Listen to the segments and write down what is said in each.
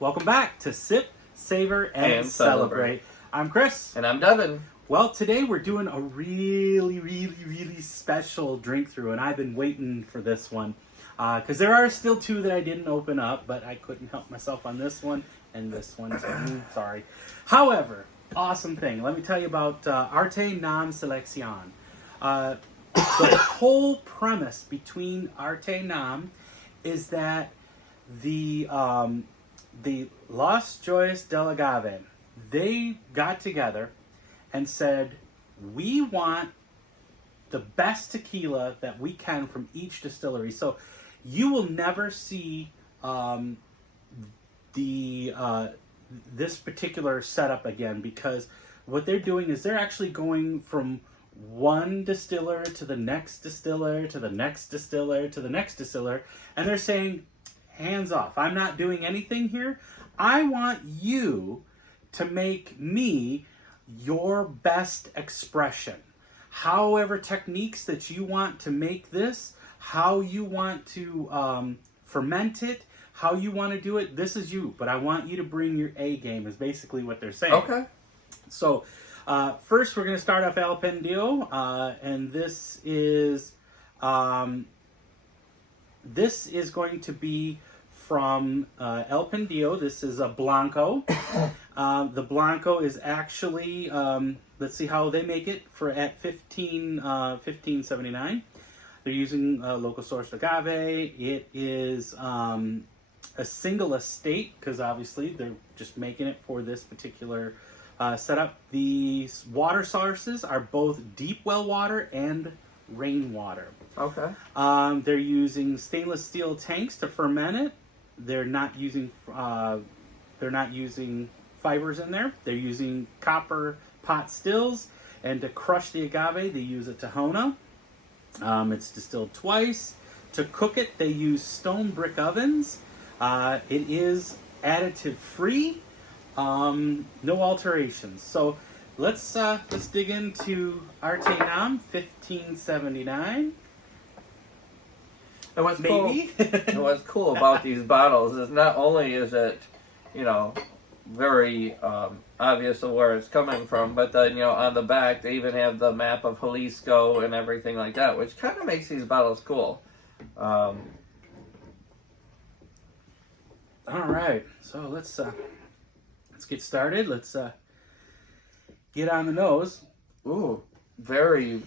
Welcome back to Sip, Savor, and Celebrate. I'm Chris. And I'm Devin. Well, today we're doing a really special drink through, and I've been waiting for this one. Because there are still two that I didn't open up, but I couldn't help myself on this one and this one, so sorry. However, awesome thing. Let me tell you about ArteNom Selection. The whole premise between ArteNom is that the Los Joyas del Agave, they got together and said, we want the best tequila that we can from each distillery. So you will never see this particular setup again, because what they're doing is they're actually going from one distiller to the next distiller to the next distiller to the next distiller, and they're saying, hands off, I'm not doing anything here. I want you to make me your best expression. However techniques that you want to make this, how you want to ferment it, how you want to do it, this is you. But I want you to bring your A game, is basically what they're saying. Okay. So first we're going to start off El Pendio, and this is going to be from El Pendio. This is a Blanco. The Blanco is actually, let's see how they make it, at $15.79. They're using local source agave. It is a single estate, because obviously they're just making it for this particular setup. These water sources are both deep well water and rainwater. Okay. They're using stainless steel tanks to ferment it. They're not using fibers in there. They're using copper pot stills, and to crush the agave, they use a Tahona. It's distilled twice. To cook it, they use stone brick ovens. It is additive free. No alterations. So let's dig into ArteNom $15.79. And what's Maybe. cool? And what's cool about these bottles is not only is it, very obvious of where it's coming from, but then on the back they even have the map of Jalisco and everything like that, which kind of makes these bottles cool. All right, so let's get started. Let's get on the nose. Ooh, very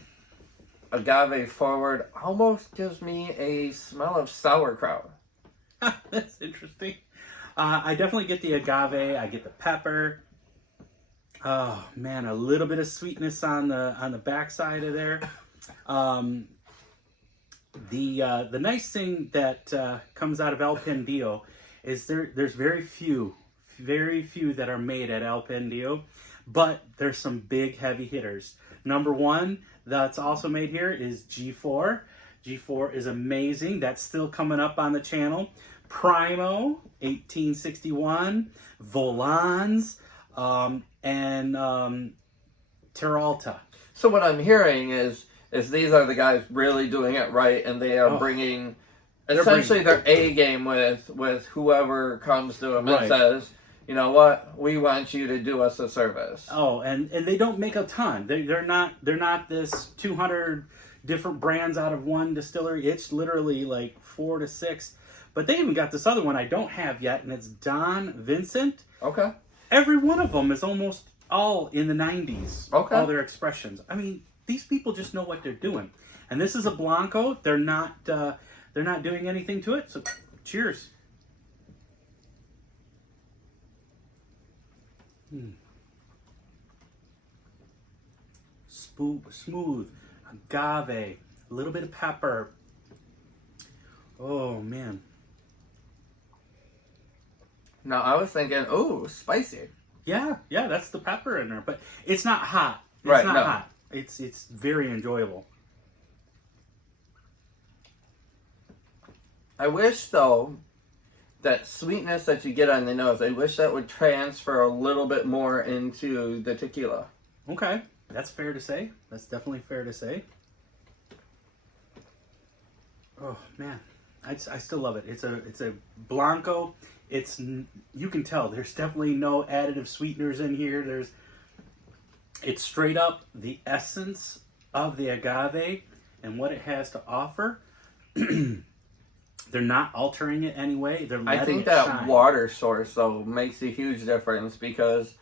agave forward. Almost gives me a smell of sauerkraut. That's interesting. I definitely get the agave. I get the pepper. Oh man, a little bit of sweetness on the backside of there. The nice thing that comes out of El Pendio is there's very few that are made at El Pendio, but there's some big heavy hitters. Number one that's also made here is G4. G4 is amazing. That's still coming up on the channel. Primo, 1861, Volans, and Terralta. So what I'm hearing is these are the guys really doing it right, and they are bringing essentially their A game with whoever comes to them and says, you know what, we want you to do us a service. Oh, and they don't make a ton. They're not this 200 different brands out of one distillery. It's literally like 4 to 6. But they even got this other one I don't have yet, and it's Don Vincent. Okay. Every one of them is almost all in the 90s. Okay. All their expressions. I mean, these people just know what they're doing. And this is a Blanco. They're not doing anything to it. So, cheers. Smooth, agave, a little bit of pepper. Oh man. Now I was thinking, ooh, spicy. Yeah, that's the pepper in there, but it's not hot. It's not hot. It's very enjoyable. I wish though that sweetness that you get on the nose, I wish that would transfer a little bit more into the tequila. Okay, that's fair to say. That's definitely fair to say. Oh man, I still love it. It's a Blanco. you can tell there's definitely no additive sweeteners in here. It's straight up the essence of the agave and what it has to offer. They're not altering it anyway. They're letting I think it that shine. water source though makes a huge difference because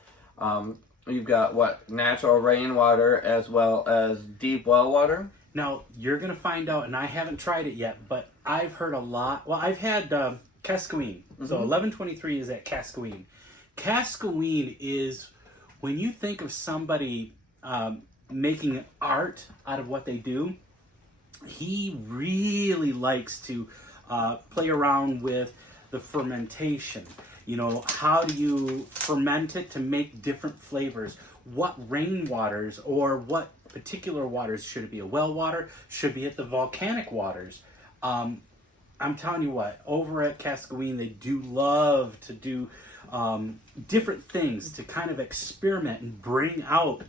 you've got natural rainwater as well as deep well water. Now you're gonna find out, and I haven't tried it yet, but I've heard a lot. Well, I've had Cascaween. So 1123 is at Cascaween. Cascaween is when you think of somebody making art out of what they do. He really likes to play around with the fermentation. How do you ferment it to make different flavors? What rainwaters or what particular waters? Should it be a well water? Should it be at the volcanic waters? I'm telling you what, over at Cascaween, they do love to do different things to kind of experiment and bring out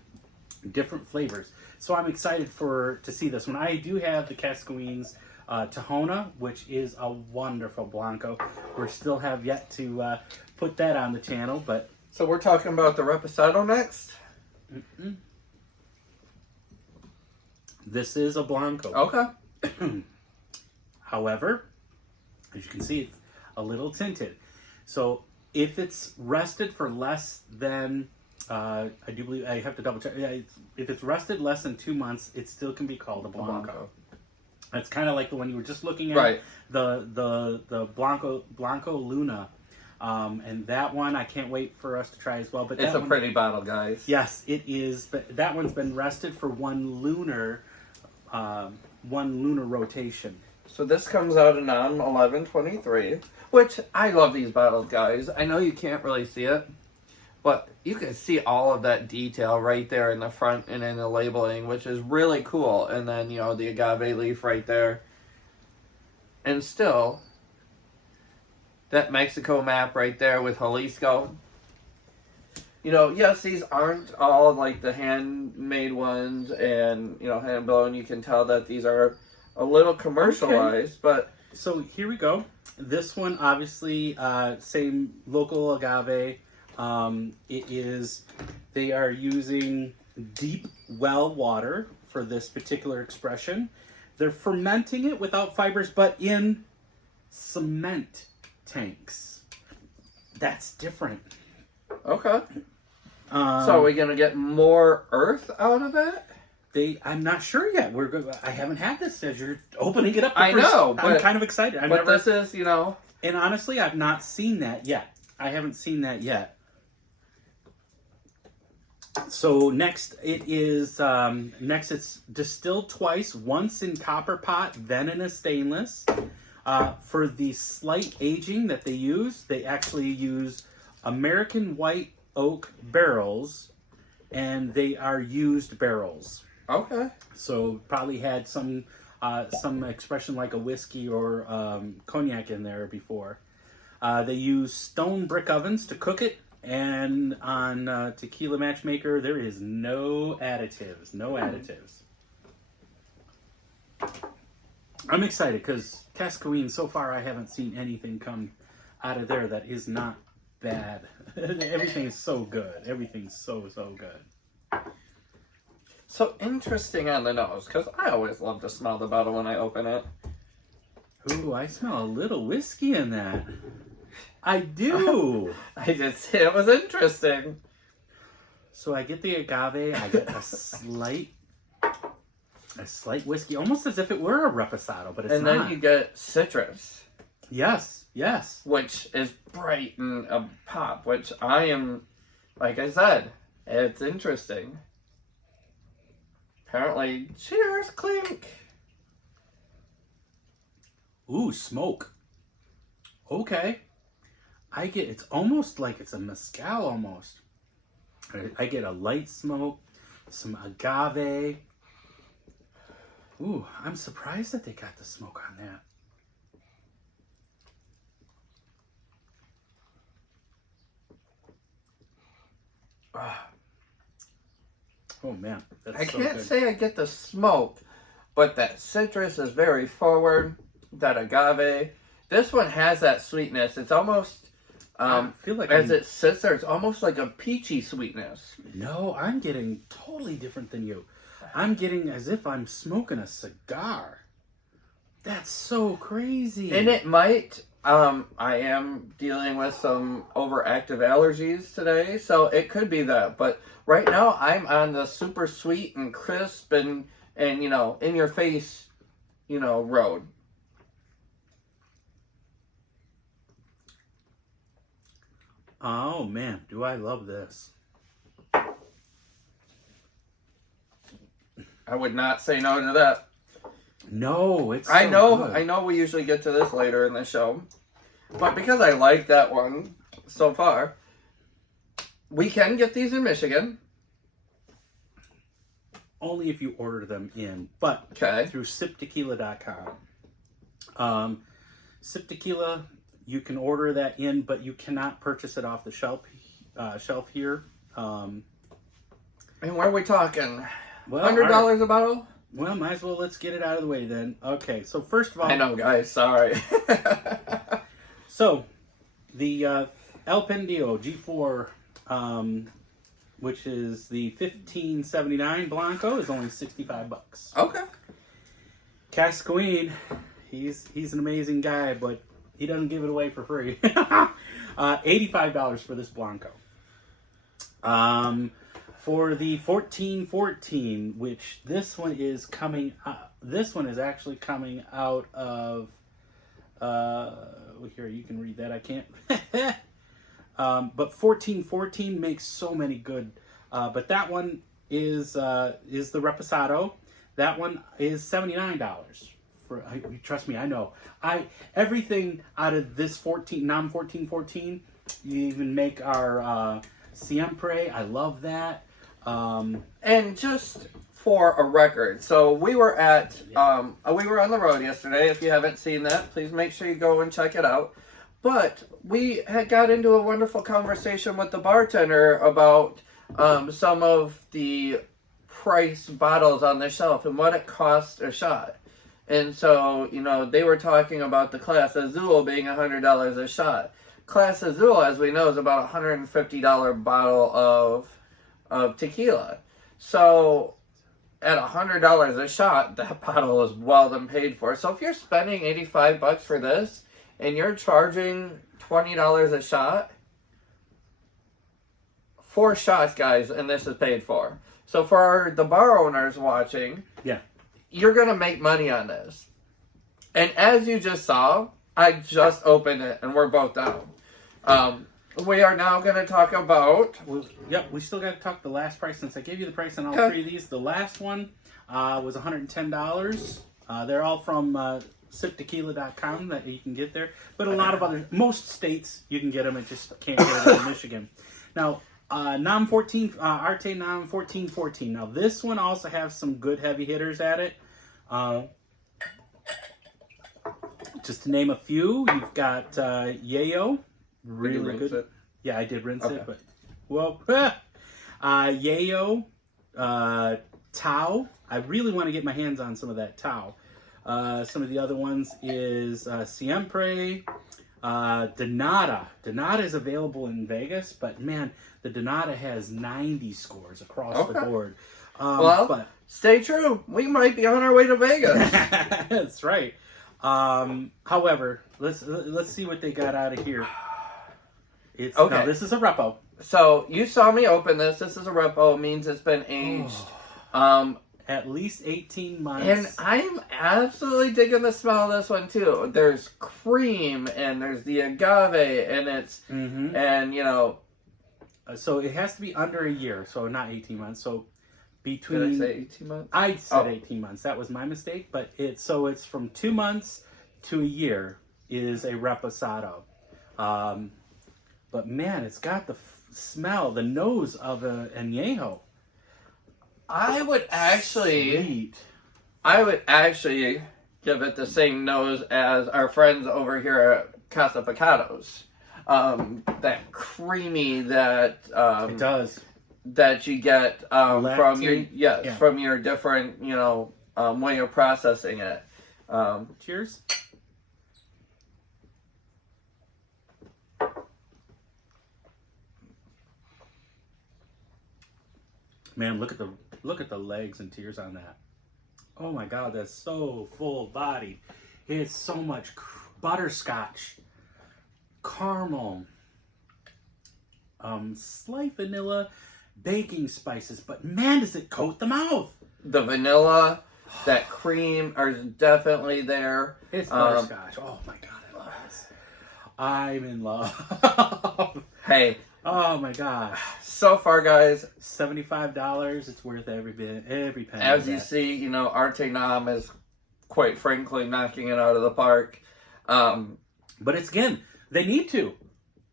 different flavors. So I'm excited to see this one. I do have the Cascaween's Tahona, which is a wonderful Blanco. We still have yet to put that on the channel, but... So we're talking about the Reposado next? This is a Blanco. Okay. However, as you can see, it's a little tinted. So if it's rested for less than, I do believe, I have to double check. Yeah, if it's rested less than 2 months, it still can be called a Blanco. It's kind of like the one you were just looking at, right? The Blanco Luna, and that one I can't wait for us to try as well. But it's a pretty bottle, guys. Yes, it is. But that one's been rested for one lunar rotation. So this comes out in 1123, which I love these bottles, guys. I know you can't really see it, but you can see all of that detail right there in the front and in the labeling, which is really cool. And then, the agave leaf right there. And still, that Mexico map right there with Jalisco. Yes, these aren't all like the handmade ones and, hand blown. You can tell that these are a little commercialized, but... So here we go. This one, obviously, same local agave. They are using deep well water for this particular expression. They're fermenting it without fibers, but in cement tanks. That's different. Okay. So are we going to get more earth out of it? I'm not sure yet. I haven't had this as you're opening it up. I know, I'm kind of excited. This is, And honestly, I've not seen that yet. I haven't seen that yet. So next it's distilled twice, once in copper pot, then in a stainless. For the slight aging that they use, they actually use American white oak barrels, and they are used barrels. Okay. So probably had some expression like a whiskey or cognac in there before. They use stone brick ovens to cook it, and on Tequila Matchmaker there is no additives. No additives. I'm excited because Cascaween, so far I haven't seen anything come out of there that is not bad. Everything is so good. Everything's so good. So interesting on the nose, because I always love to smell the bottle when I open it. Ooh, I smell a little whiskey in that. I do. I did say it was interesting. So I get the agave, I get a slight whiskey, almost as if it were a reposado, but it's not. And then you get citrus. Yes. Which is bright and a pop, which I am, like I said, it's interesting. Apparently, cheers, clink. Ooh, smoke. Okay. It's almost like it's a mezcal almost. I get a light smoke, some agave. Ooh, I'm surprised that they got the smoke on that. Oh man, that's I so can't good. say I get the smoke, but that citrus is very forward. That agave. This one has that sweetness. It's almost I feel like as it sits there, it's almost like a peachy sweetness. No, I'm getting totally different than you. I'm getting as if I'm smoking a cigar. That's so crazy. And it might, I am dealing with some overactive allergies today, so it could be that. But right now, I'm on the super sweet and crisp and you know, in your face, you know, road. Oh man, do I love this. I would not say no to that. No, it's I so know, good. I know we usually get to this later in the show, but because I like that one so far, we can get these in Michigan. Only if you order them in, but Okay. through siptequila.com. Sip Tequila, you can order that in, but you cannot purchase it off the shelf here. And what are we talking? Well, $100 a bottle? Well, might as well let's get it out of the way then. Okay, so first of all, I know, guys. Sorry. so the El Pendio G4, which is the 1579 Blanco, is only $65. Okay. Cascoine, he's an amazing guy, but he doesn't give it away for free. $85 for this Blanco. For the 1414, which this one is coming up. This one is actually coming out of. Here, you can read that. I can't. But 1414 makes so many good. But that one is the Reposado. That one is $79. Trust me, I know. Everything out of this NOM 1414. You even make our Siempre. I love that. And just for a record, so we were on the road yesterday. If you haven't seen that, please make sure you go and check it out. But we had got into a wonderful conversation with the bartender about some of the price bottles on the shelf and what it costs a shot. And so, you know, they were talking about the Class Azul being $100 a shot. Class Azul, as we know, is about a $150 bottle of tequila. So at $100 a shot, that bottle is well then paid for. So if you're spending $85 for this and you're charging $20 a shot, 4 shots, guys, and this is paid for. So for the bar owners watching, Yeah. you're going to make money on this. And as you just saw, I just opened it and we're both down. We are now going to talk about... We still got to talk the last price since I gave you the price on all Okay. 3 of these. The last one was $110. They're all from siptequila.com that you can get there. But a lot of most states you can get them. It just can't get it in Michigan. Now, ArteNom 1414. Now, this one also has some good heavy hitters at it. Just to name a few, you've got Yayo. Really good. It? Yeah, I did rinse Okay. it, but Yayo, Tao. I really want to get my hands on some of that Tao. Some of the other ones is Siempre, Donata. Donata is available in Vegas, but man, the Donata has 90 scores across the board. But stay true. We might be on our way to Vegas. that's right. However, let's see what they got out of here. Now, this is a repo. So you saw me open this. This is a repo. It means it's been aged. At least 18 months. And I'm absolutely digging the smell of this one too. There's cream and there's the agave and it's and you know. So it has to be under a year. So not 18 months. So between. Did I say 18 months? I said 18 months. That was my mistake. But it's from 2 months to a year is a reposado. But man, it's got the smell, the nose of an añejo. I would actually give it the same nose as our friends over here at Casa Pecados. That creamy that it does that you get from your different way of processing it. Cheers. Man, look at the legs and tears on that. Oh my God, that's so full bodied. It's so much butterscotch, caramel, slight vanilla, baking spices, but man, does it coat the mouth. The vanilla, that cream are definitely there. It's butterscotch. Oh my God, I love this. I'm in love. Hey. Oh my God. So far, guys, $75. It's worth every penny. As you see, ArteNom is quite frankly knocking it out of the park. But it's, again, they need to.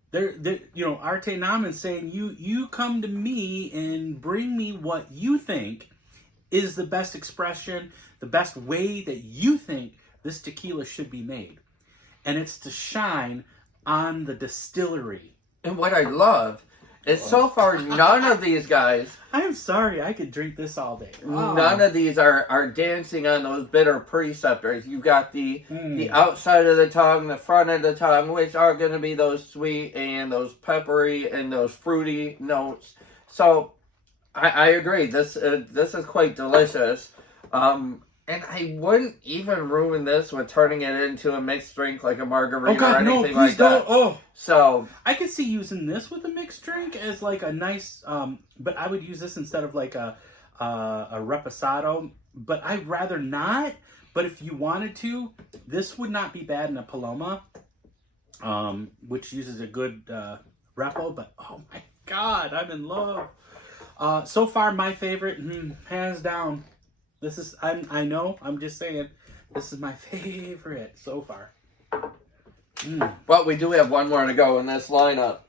They're ArteNom is saying, you come to me and bring me what you think is the best expression, the best way that you think this tequila should be made. And it's to shine on the distillery. And what I love is so far none of these guys... I'm sorry, I could drink this all day. Oh. None of these are dancing on those bitter preceptors. You've got the outside of the tongue, the front of the tongue, which are going to be those sweet and those peppery and those fruity notes. So I agree. This is quite delicious. And I wouldn't even ruin this with turning it into a mixed drink like a margarita or anything like that. Oh, so I could see using this with a mixed drink as like a nice, but I would use this instead of like a reposado. But I'd rather not. But if you wanted to, this would not be bad in a Paloma, which uses a good repo. But oh my God, I'm in love. So far, my favorite, hands down. This is, I know, I'm just saying, this is my favorite so far. But we do have one more to go in this lineup.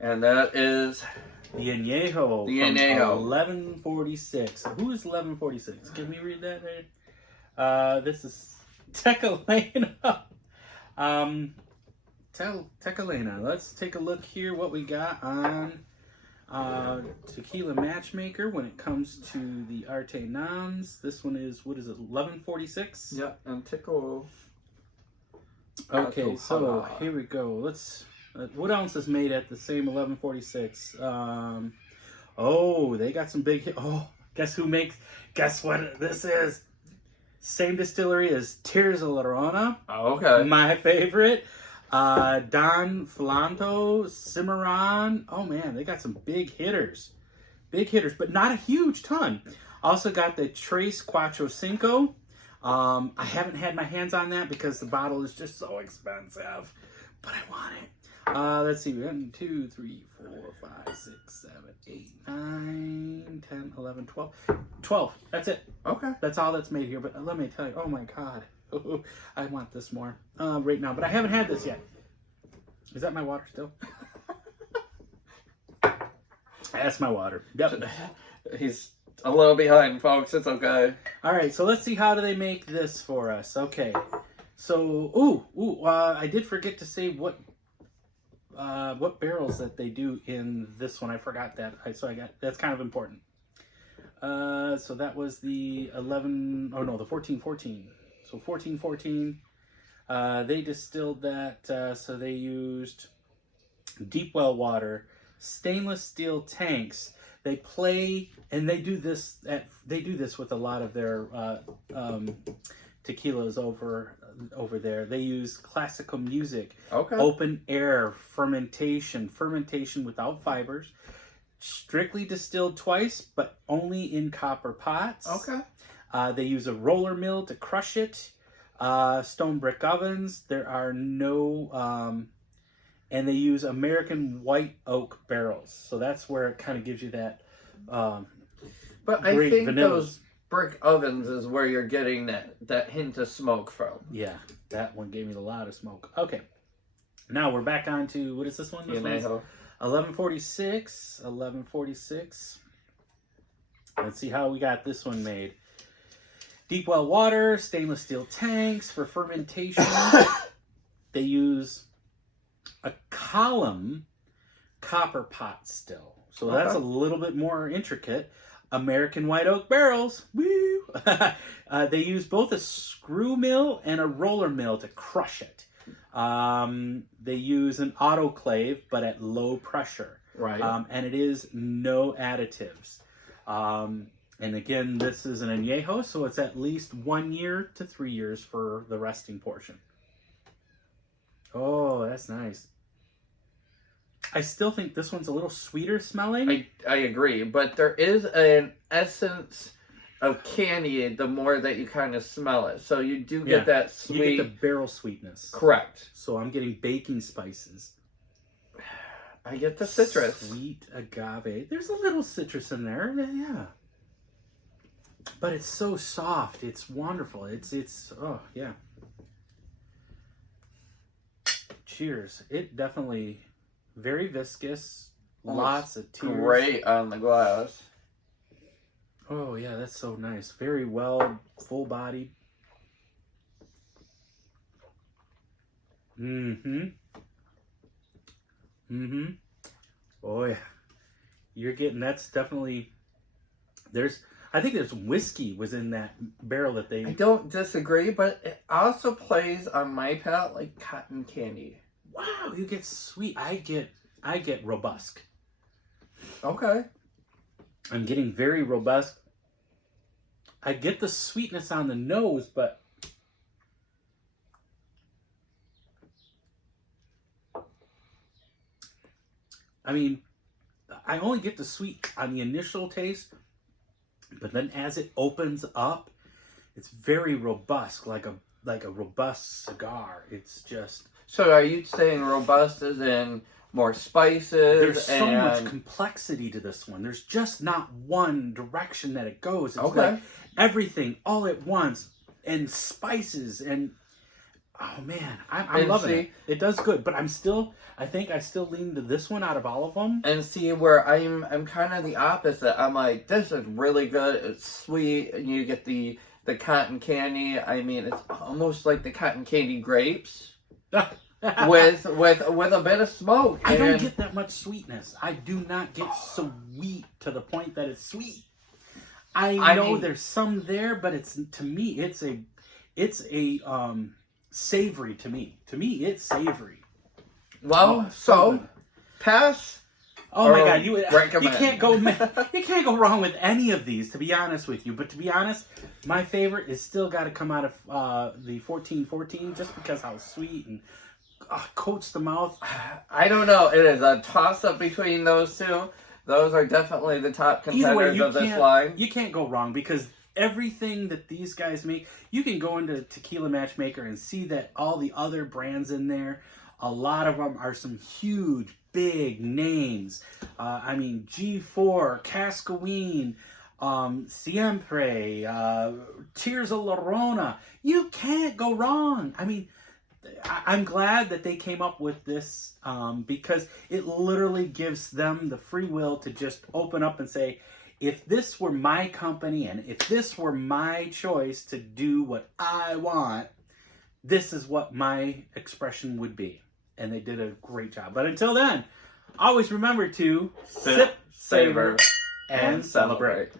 And that is... The Añejo. The Añejo. 1146. Who is 1146? Can we read that right? This is Tecalena. Tecalena. Let's take a look here what we got on... Tequila Matchmaker when it comes to the ArteNoms. This one is, what is it, 1146? Yep, and Tickle. Okay, so here we go. Let's, what else is made at the same 1146? Oh, they got some big hit. Oh, guess what this is? Same distillery as Tears of La Llorona. Oh, okay. My favorite. Don Flanto, Cimarron. Oh man, they got some big hitters, but not a huge ton. Also got the Tres Cuatro Cinco. I haven't had my hands on that because the bottle is just so expensive, but I want it. Let's see, 1, 2, 3, 4, 5, 6, 7, 8, 9, 10, 11, 12. 12. That's it. Okay. That's all that's made here. But let me tell you, oh my God. I want this more right now, but I haven't had this yet. Is that my water still? That's my water. Yep. He's a little behind, folks. It's okay. All right, so let's see how do they make this for us. Okay. So, I did forget to say what barrels that they do in this one. I forgot that. That's kind of important. So that was the 1414. So 1414, they distilled that, so they used deep well water, stainless steel tanks. They play, and they do this with a lot of their tequilas over there. They use classical music, open air fermentation without fibers, strictly distilled twice, but only in copper pots. Okay. They use a roller mill to crush it. Stone brick ovens. There are no... and they use American white oak barrels. So that's where it kind of gives you that but I think vanilla. Those brick ovens is where you're getting that hint of smoke from. Yeah, that one gave me a lot of smoke. Okay. Now we're back on to... What is this one? This one's 1146. 1146. Let's see how we got this one made. Deep well water, stainless steel tanks for fermentation. They use a column copper pot still. So that's a little bit more intricate. American white oak barrels. Woo! They use both a screw mill and a roller mill to crush it. They use an autoclave, but at low pressure. Right. And it is no additives. And again, this is an añejo, so it's at least 1 year to 3 years for the resting portion. Oh, that's nice. I still think this one's a little sweeter smelling. I agree, but there is an essence of candy the more that you kind of smell it. So you do get that sweet. You get the barrel sweetness. Correct. So I'm getting baking spices. I get the citrus. Sweet agave. There's a little citrus in there. Yeah. But it's so soft. It's wonderful. It's oh, yeah. Cheers. It definitely very viscous. Lots of tears. Great on the glass. Oh, yeah, that's so nice. Very well, full bodied. Mm-hmm. Oh, yeah. You're getting, that's definitely, I think there's whiskey was in that barrel that they... I don't disagree, but it also plays on my palate like cotton candy. Wow, you get sweet. I get robust. Okay. I'm getting very robust. I get the sweetness on the nose, but I mean, I only get the sweet on the initial taste, but then as it opens up, it's very robust, like a robust cigar. It's just... So are you saying robust as in more spices? There's so much complexity to this one. There's just not one direction that it goes. It's like everything all at once, and spices, and oh man, I'm loving it. It does good, but I think I still lean to this one out of all of them. And see where I'm kind of the opposite. I'm like, this is really good. It's sweet, and you get the cotton candy. I mean, it's almost like the cotton candy grapes. with a bit of smoke. I don't get that much sweetness. I do not get sweet to the point that it's sweet. I know there's some there, but it's a savory to me. To me, it's savory. Well, so pass. Oh my God, you can't go wrong with any of these, to be honest with you. But to be honest, my favorite is still got to come out of the 1414, just because how sweet and coats the mouth. I don't know. It is a toss-up between those two. Those are definitely the top contenders of this line. You can't go wrong, because everything that these guys make, you can go into Tequila Matchmaker and see that all the other brands in there, a lot of them are some huge, big names. I mean, G4, Cascaween, Siempre, Tears of La Rona. You can't go wrong. I mean, I'm glad that they came up with this because it literally gives them the free will to just open up and say, if this were my company and if this were my choice to do what I want, this is what my expression would be. And they did a great job. But until then, always remember to sip, savor, and celebrate.